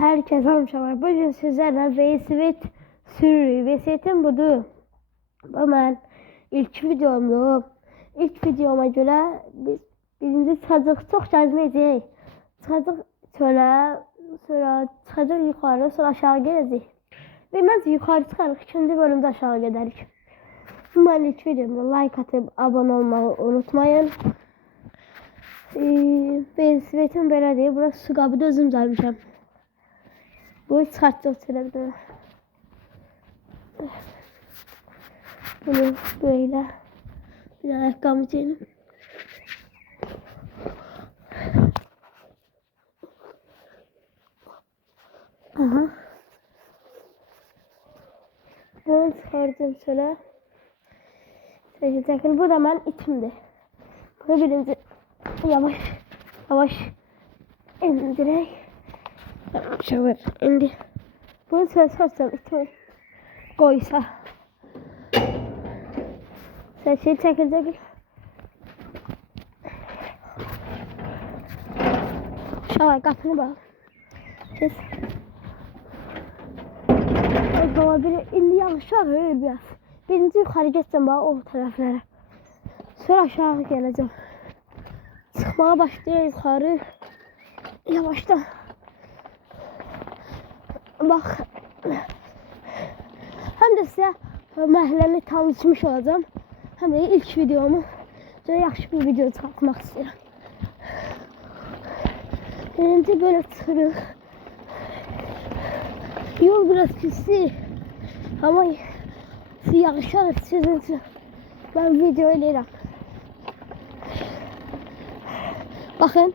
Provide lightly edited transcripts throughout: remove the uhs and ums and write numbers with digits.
Herkese selamlar. Bugün sizlerle Veysivet sürüyor. Veysivetim budur. Bu ben ilk videomdu. İlk videoma göre birinci çocuk çok gezmeyecek. Çocuk sonra çocuk yukarı, sonra aşağı gelecek. Ve biz yukarı çıkarız. İkinci bölümde aşağı gideriz. Bu ben ilk videomda like atıp abone olmayı unutmayın. Veysivetim böyle değil. Burası su kabı da özüm zaymışım. Bu çıkartacağız televizyonu. Bunu böyle bir ayakkabı giyelim. Aha. Bunu çıkartacağım şöyle. Çekil. Bu da ben itimdi. Bunu birinci yavaş indirek. Şöyle indi. Bunu söylesem itimi koysa. Sen çekil. Şöyle kapını bak. Ses. O zaman indi aşağı biraz. Birinci yukarı geçeceğim bak o taraflara. Sonra aşağı geleceğim. Çıkmaya başlıyor yukarı. Yavaştan. Bak. Hem de size məhəlləni tanışmış olacağım. Hem de ilk videomu yaxşı bir video çıxartmaq istəyirəm. Birinci böyle çıxırıq. Yol biraz pisli. Ama yağışlar sizin için ben video eləyirəm. Bakın.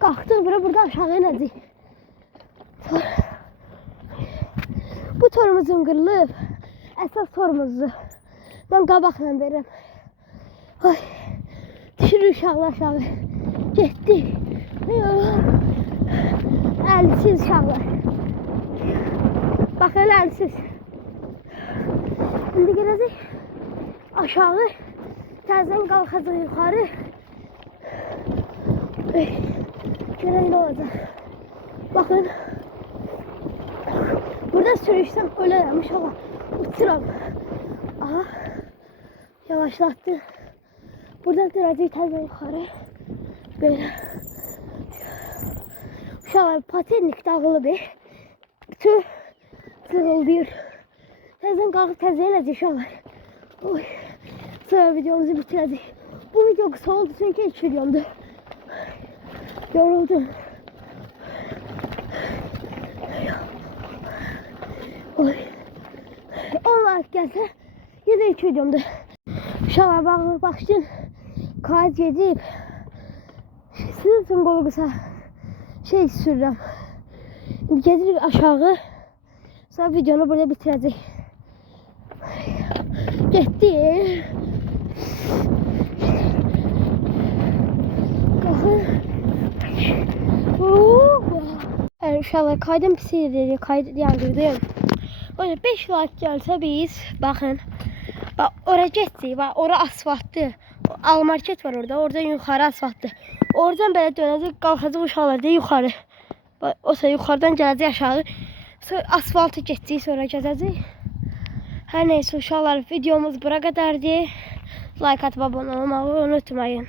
Kalktık burada aşağı ineceğiz. Bu torumuzun kırılıp esas torumuzu ben qabaqla verirəm. Ay, düşürük uşaqlar. Getdi. Əlsiz uşaqlar. Baxın əlsiz. İndi gələcək aşağı. Təzədən qalxacaq yuxarı. Görək nə olacaq. Bakın. Burada sürüşsem ölərəm inşallah. Uçuram. Aha. Yavaşlattı. Buradan duracaq təzədən yuxarı. Böyle. Uşaqlar patenlik dağılıdır. Tüh. Sığıldıyır. Təzədən qalxıb təzədən inəcək uşaqlar. Oy. Sonra videomuzu bitirəcək. Bu video kısa oldu çünkü ilk videomdu. Yoruldum. Oy. 10 like gelse yine ilk videomda. Uşaqlar bak şimdi kayıt gedib sizin üçün qolu qısa şey sürürəm. İndi gedirik aşağı. Sonra videonu burada bitirəcək. Getdi. Uşaqlar kaydım pis idi. Kaydı yandırdım. O yüzden 5 like gelse biz bakın. Bak oraya geçtik. Bak orada asfaltlı. Al market var orada. Oradan yukarı asfaltlı. Oradan böyle dönecek kalkacak uşaqlar diye yukarı. Bak o sonra yukarıdan gelecek aşağı. Sonra asfaltı geçtik sonra gezecek. Her neyse uşaqlar videomuz bura kadardı. Like atıp abone olmayı unutmayın.